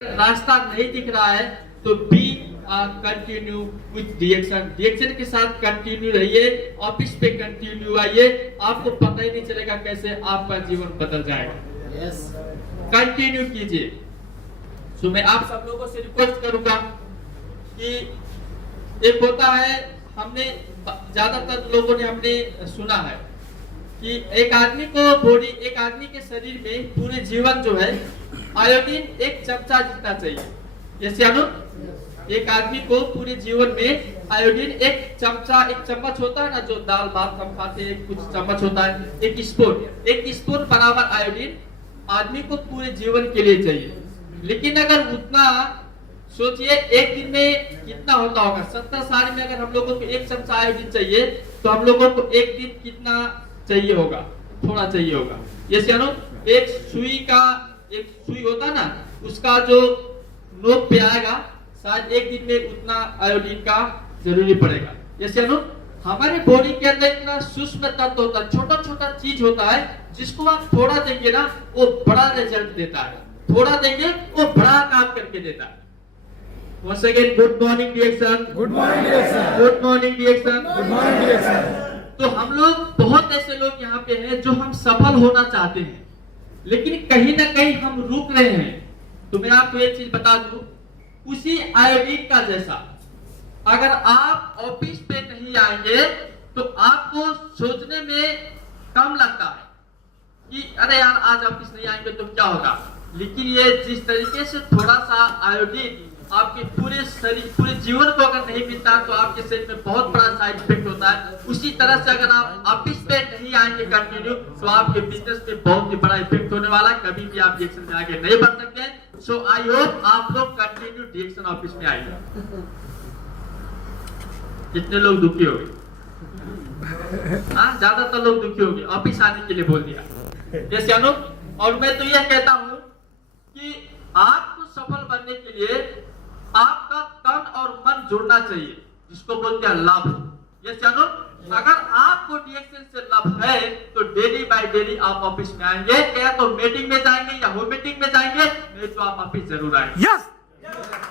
रास्ता नहीं दिख रहा है तो बी कंटिन्यू विथ डिएक्शन। डिएक्शन के साथ कंटिन्यू रहिए, ऑफिस पे कंटिन्यू आइए, आपको पता ही नहीं चलेगा कैसे आपका जीवन बदल जाएगा। यस, कंटिन्यू कीजिए। सो मैं आप सब लोगों से रिक्वेस्ट करूंगा कि एक होता है, हमने ज्यादातर लोगों ने हमने सुना है कि एक आदमी के शरीर में पूरे जीवन जो है आयोडीन एक चमचा जितना चाहिए। जैसे एक आदमी को पूरे जीवन में आयोडीन एक चम्मच होता है ना, जो दाल भात हम खाते हैं, कुछ चम्मच होता है, एक स्पून बराबर आयोडीन आदमी को पूरे जीवन के लिए चाहिए। लेकिन अगर उतना सोचिए एक दिन में कितना होता होगा। 70 साल में अगर हम लोगों को एक चमचा आयोडीन चाहिए तो हम लोगों को एक दिन कितना चाहिए होगा? थोड़ा चाहिए होगा। जैसे एक सुई होता ना, उसका जो नोक पे आएगा शायद एक दिन में उतना आयोडीन का जरूरी पड़ेगा। जैसे हमारे बॉडी के अंदर इतना सूक्ष्म तत्व होता है, छोटा छोटा चीज होता है, जिसको आप थोड़ा देंगे ना वो बड़ा रिजल्ट देता है, थोड़ा देंगे वो बड़ा काम करके देता है। Once again, good morning डिएक्शन। गुड मॉर्निंग डिएक्शन। गुड मॉर्निंग डिएक्शन। गुड मॉर्निंग डिएक्शन। तो हम लोग बहुत ऐसे लोग यहाँ पे हैं जो हम सफल होना चाहते हैं, लेकिन कहीं ना कहीं हम रुक रहे हैं। तो मैं आपको एक चीज बता दूं, उसी आयोडीन का जैसा अगर आप ऑफिस पे नहीं आएंगे तो आपको सोचने में कम लगता है कि अरे यार आज ऑफिस नहीं आएंगे तो क्या होगा। लेकिन ये जिस तरीके से थोड़ा सा आयोडीन आपके पूरे शरीर पूरे जीवन को अगर नहीं मिलता तो आपके शरीर में बहुत बड़ा साइड इफेक्ट होता है। उसी तरह से अगर आप ऑफिस पे नहीं आएंगे कंटिन्यू तो आपके बिजनेस पे बहुत ही बड़ा इफेक्ट होने वाला है, कभी भी आप डिएक्शन में आगे नहीं बढ़ सकते। सो आई होप आप लोग कंटिन्यू डिएक्शन ऑफिस में आएंगे। कितने लोग दुखी हो गए? ज्यादातर लोग दुखी हो गए, ऑफिस आने के लिए बोल दिया। जैसे और मैं तो यह कहता हूं कि आपको सफल बनने के लिए आपका तन और मन जुड़ना चाहिए, जिसको बोलते हैं लव। जैसे अगर आपको डिएक्शन से लव है तो डेली बाय डेली आप ऑफिस में आएंगे, क्या तो मीटिंग में जाएंगे या होम मीटिंग में जाएंगे, नहीं तो आप ऑफिस जरूर आएंगे। यस,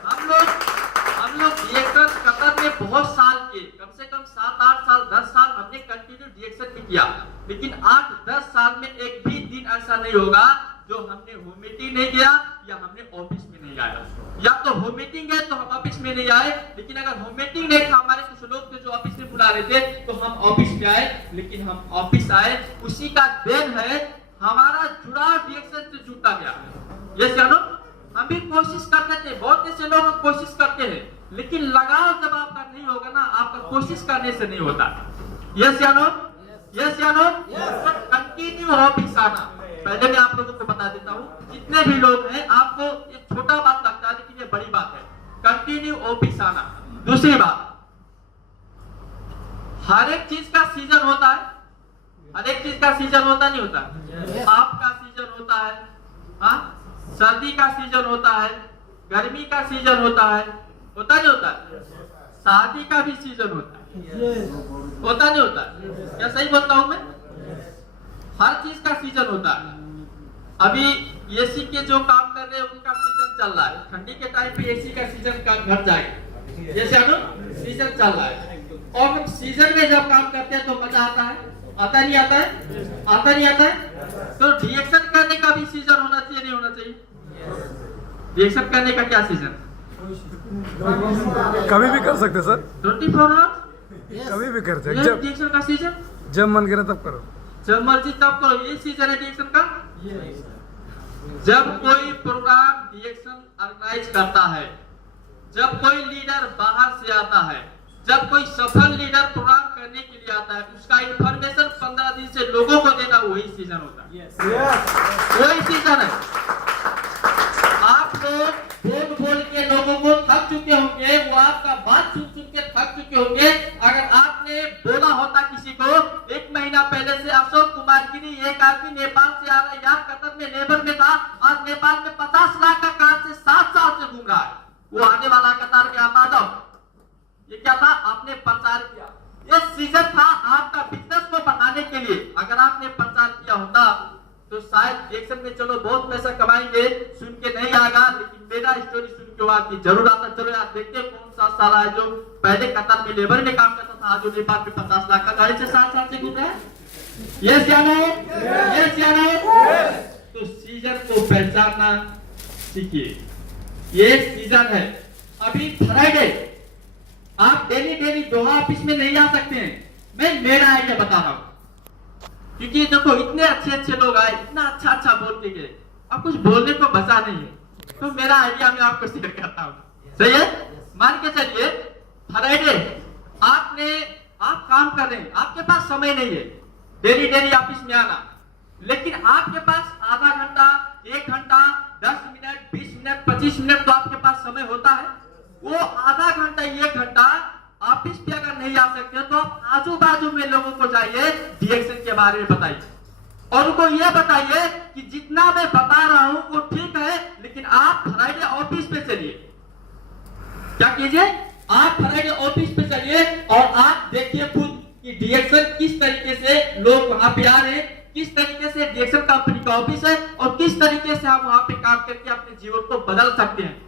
हम लोग डिएक्शन कतर में बहुत साल के, कम से कम 7-8 साल 10 साल हमने कंटिन्यू डिएक्शन भी किया, लेकिन 8-10 साल में एक भी दिन ऐसा नहीं होगा जो हमने होम मीटिंग नहीं किया या हमने ऑफिस में नहीं आया। या तो होम मीटिंग है तो हम ऑफिस में नहीं आए, लेकिन अगर होम मीटिंग नहीं था, हमारे कुछ लोग थे जो ऑफिस में बुला रहे थे तो हम ऑफिस में आए, लेकिन हम ऑफिस आए उसी का देन है हमारा जुड़ाव डिएक्शन से जुड़ता गया। ये हम भी कोशिश करते थे, बहुत ऐसे लोग कोशिश करते हैं, लेकिन लगाव जब आपका नहीं होगा ना, आपका कोशिश करने से नहीं होता। यस कंटिन्यू ऑफिस आना। पहले मैं आप लोगों को बता देता हूँ, जितने भी लोग हैं आपको ये छोटा बात लगता है लेकिन ये बड़ी बात है, कंटिन्यू ऑफिस आना। दूसरी बात, हर एक चीज का सीजन होता है, हर एक चीज का सीजन होता नहीं होता। आपका सीजन होता है, हाँ, सर्दी का सीजन होता है, गर्मी का सीजन होता है, होता नहीं होता। शादी का भी सीजन होता है, होता नहीं होता। क्या सही बोलता हूं मैं? हर चीज का सीजन होता है। अभी एसी के जो काम कर रहे हैं उनका सीजन चल रहा है, ठंडी के टाइम पे एसी का सीजन घट जाएगा। जैसे सीजन चल रहा है, और हम सीजन में जब काम करते हैं तो मजा आता है, आता नहीं आता है, आता नहीं आता है। तो डिएक्शन करने का भी सीजन होना चाहिए, नहीं होना चाहिए? डिएक्शन करने का क्या सीजन? कभी भी कर सकते सर, 24 आवर्स कभी भी कर सकते। जब डिएक्शन का सीजन, जब मन करे तब करो, जब मर्जी तब करो। ये सीजन है डिएक्शन का। जब कोई प्रोग्राम डिएक्शन ऑर्गेनाइज करता है, जब कोई लीडर बाहर से आता है, जब कोई सफल लीडर प्रोग्राम करने के लिए आता है, उसका इंफॉर्मेशन 15 दिन से लोगों को देना, वही सीजन होता है। वही सीजन है। आप लोग बोल के लोगों को थक चुके होंगे, वो आपका बात सुन के थक चुके होंगे। अगर आपने बोला होता किसी को 1 महीना पहले से, अशोक कुमार गिरी एक आदमी नेपाल से आ रहा है, यहाँ कतर में लेबर में था, आज नेपाल में 50 लाख का कार्ड से 7 साल से घूम रहा है, वो आने वाला कतार में आप आ जाओ। ये क्या था? आपने प्रचार किया, ये सीजन था आपका बिजनेस को बढ़ाने के लिए। अगर आपने प्रचार किया होता तो शायद डिरेक्शन में चलो बहुत पैसा कमाएंगे, सुन के नहीं आएगा, लेकिन मेरा स्टोरी सुन के बाद जरूर आता। चलो यार देखते हैं कौन सा साला है जो पहले कतर में लेबर में काम करता था, आज वो नेपाल में 50 लाख का गाड़ी से 7 साल से घूम रहा है। ये सियाना है, ये सियाना है। तो सीजन को पहचानना सीखिए, ये सीजन है। अभी फ्राइडे आप डेली डेली दोहा ऑफिस में नहीं आ सकते हैं, मैं मेरा आइडिया बता रहा हूं, क्योंकि देखो इतने अच्छे अच्छे लोग आए, इतना अच्छा अच्छा बोल के गए, अब कुछ बोलने को बचा नहीं है, तो मेरा आइडिया मैं आपको शेयर करता हूँ। सही है? मान के चलिए फ्राइडे आप काम कर रहे हैं, आपके पास समय नहीं है डेली डेली ऑफिस में आना, लेकिन आपके पास आधा घंटा, 1 घंटा, 10 मिनट, 20 मिनट, 25 मिनट तो आपके पास समय होता है। वो आधा घंटा, 1 घंटा ऑफिस पे अगर नहीं आ सकते तो आप आजू बाजू में लोगों को जाइए, डिरेक्शन के बारे में बताइए और उनको यह बताइए कि जितना मैं बता रहा हूं वो ठीक है, लेकिन आप फ्राइडे ऑफिस पे चलिए। क्या कीजिए? आप फ्राइडे ऑफिस पे चलिए और आप देखिए खुद कि डिरेक्शन किस तरीके से लोग वहां पे आ रहे हैं, किस तरीके से डिरेक्शन कंपनी का ऑफिस है और किस तरीके से आप वहां पे काम करके अपने जीवन को बदल सकते हैं।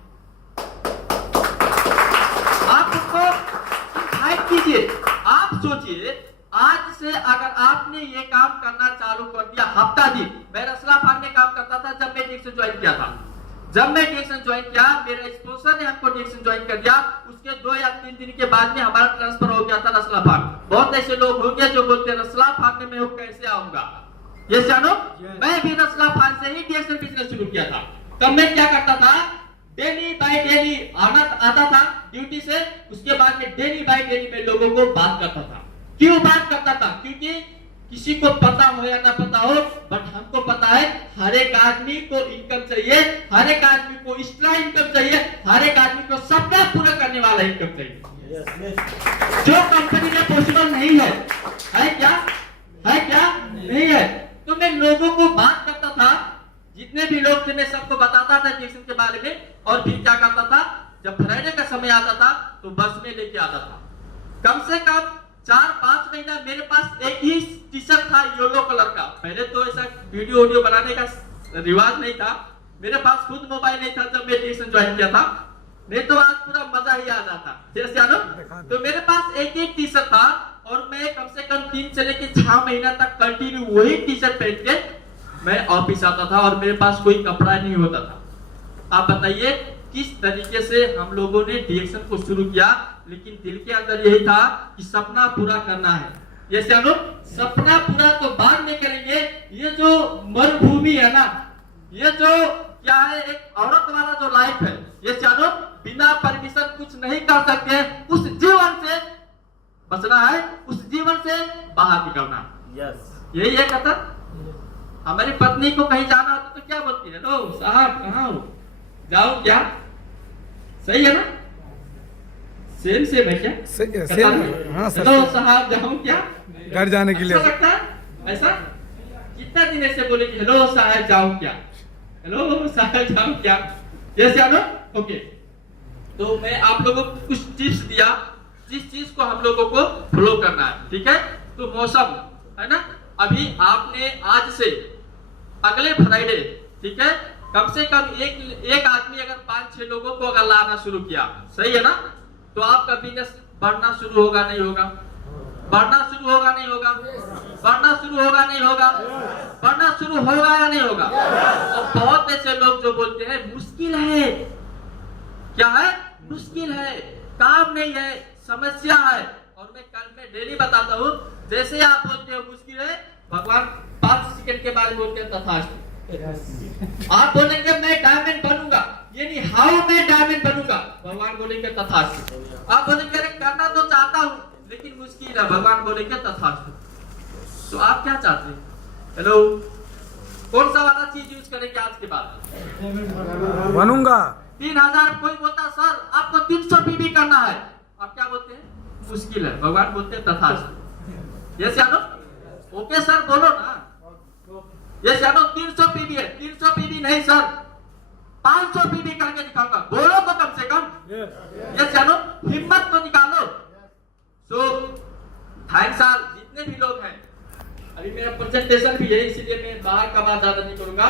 आप उसको इंसाइट कीजिए। आप सोचिए, आज से अगर आपने ये काम करना चालू कर दिया, हफ्ता दिन, मैं रसला फार्म में काम करता था जब मैं डिरेक्शन ज्वाइन किया था। जब मैं डिरेक्शन ज्वाइन किया, मेरे स्पॉन्सर ने हमको डिरेक्शन ज्वाइन कर दिया, उसके 2 या 3 दिन के बाद में हमारा ट्रांसफर हो गया था रसला फार्म। बहुत ऐसे लोग होंगे जो बोलते हैं रसला फार्म में मैं कैसे आऊंगा। ये जानो, मैं भी रसला फार्म से ही डिरेक्शन बिजनेस शुरू किया था। तब मैं क्या करता था, डेली बाय डेली आता था ड्यूटी से, उसके बाद में डेली बाय डेली मैं लोगों को बात करता था। क्यों बात करता था? क्योंकि किसी को पता हो या ना पता हो, बट हमको पता है हर एक आदमी को इनकम चाहिए, हर एक आदमी को एक्स्ट्रा इनकम चाहिए, हर एक आदमी को सबका पूरा करने वाला इनकम चाहिए, जो कंपनी में पॉसिबल नहीं है। क्या है? क्या नहीं है? तो मैं लोगों को बात करता था, जितने भी लोग थे मैं सबको बताता था डिरेक्शन के बारे में। और फिर क्या करता था, जब फ्राइडे का समय आता था तो बस में लेके आता था। कम से कम 4-5 महीना मेरे पास एक ही टी शर्ट था येलो कलर का। पहले तो ऐसा वीडियो बनाने का रिवाज नहीं था, मेरे पास खुद मोबाइल नहीं था जब मैं डिरेक्शन ज्वाइन किया था, नहीं तो आज पूरा मजा ही आ जाता। तो मेरे पास एक ही टी शर्ट था और मैं कम से कम 3 से लेकर 6 महीना तक कंटिन्यू वही टी शर्ट पहन के मैं ऑफिस आता था और मेरे पास कोई कपड़ा नहीं होता था। आप बताइए किस तरीके से हम लोगों ने डिरेक्शन को शुरू किया, लेकिन दिल के अंदर यही था कि सपना पूरा करना है। ये जानो, सपना पूरा तो बाद में करेंगे, ये जो मरुभूमि है ना, ये जो क्या है, एक औरत वाला जो लाइफ है, ये जानो बिना परमिशन कुछ नहीं कर सकते। उस जीवन से बचना है, उस जीवन से बाहर निकलना। यही है कथा। हमारी पत्नी को कहीं जाना होता तो क्या बोलती है, लो साहब कहाँ हो, जाओ क्या? सही है ना? सेम सेम है क्या? हाँ सर। हेलो साहब जाऊं क्या? घर जाने के लिए अच्छा लगता है ऐसा? कितना दिन ऐसे बोले कि हेलो साहब जाऊं क्या, हेलो साहब जाऊं क्या? जैसे आनो ओके। तो मैं आप लोगों को कुछ टिप्स दिया, जिस चीज को हम लोगों को फॉलो करना है, ठीक है? तो मौसम है ना, अभी आपने आज से अगले फ्राइडे, ठीक है, कम से कम एक आदमी अगर 5-6 लोगों को अगर लाना शुरू किया, सही है ना, तो आपका बिजनेस बढ़ना शुरू होगा नहीं होगा? बढ़ना शुरू होगा नहीं होगा? बढ़ना शुरू होगा नहीं होगा? बढ़ना शुरू होगा या नहीं होगा? और बहुत ऐसे लोग जो बोलते हैं मुश्किल है, क्या है? मुश्किल है, काम नहीं है, समस्या है। और मैं डेली बताता हूँ, जैसे आप बोलते हो मुश्किल है, भगवान 5 सेकंड के बाद बोलते हैं तथास्तु। आप बोलेंगे मैं डायमंड बनूंगा, ये नहीं हाउ मैं डायमंड बनूंगा, भगवान बोलेंगे तथास्तु। आप बोलेंगे अरे करना तो चाहता हूँ लेकिन मुश्किल है, भगवान बोलेंगे तथास्तु। तो आप क्या चाहते हैं? हेलो, कौन सा वाला चीज यूज करेंगे आज के बाद? बनूंगा। 3000 कोई बोलता सर आपको 300 पीबी करना है, आप क्या बोलते हैं? मुश्किल है, भगवान बोलते हैं तथास्तु। ये जानो, ओके सर बोलो ना। ये जानो 300 पीबी है, 300 पीबी नहीं सर 500 पीबी करके दिखाऊंगा, बोलो तो कम से कम। ये जानो, हिम्मत तो निकालो। थैंक्स सर, जितने भी लोग हैं, अभी मेरा प्रेजेंटेशन भी है इसलिए मैं बाहर का बात ज्यादा नहीं करूंगा।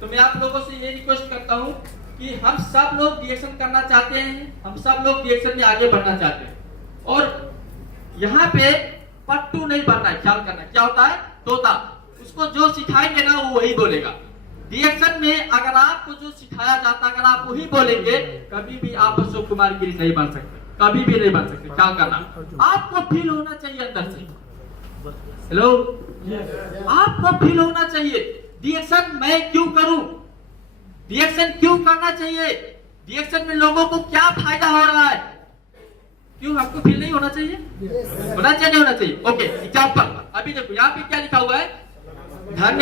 तो मैं आप लोगों से ये रिक्वेस्ट करता हूँ कि हम सब लोग रिएक्शन करना चाहते हैं, हम सब लोग रिएक्शन में आगे बढ़ना चाहते हैं, और यहाँ पे पट्टू नहीं बनना है। ख्याल करना क्या होता है, तोता, उसको जो सिखाएंगे ना वो वही बोलेगा। रिएक्शन में अगर आपको जो सिखाया जाता है अगर आप वही बोलेंगे, कभी भी आप अशोक कुमार गिरी नहीं बन सकते, कभी भी नहीं बन सकते। ख्याल करना, आपको फील होना चाहिए अंदर से। हेलो, आपको फील होना चाहिए रिएक्शन मैं क्यों करूं, रिएक्शन क्यों करना चाहिए, रिएक्शन में लोगों को क्या फायदा हो रहा है, क्यों आपको फील नहीं होना चाहिए? होना चाहिए, नहीं होना चाहिए? ओके, एग्जांपल अभी देखो यहाँ पे क्या लिखा हुआ है, धन्य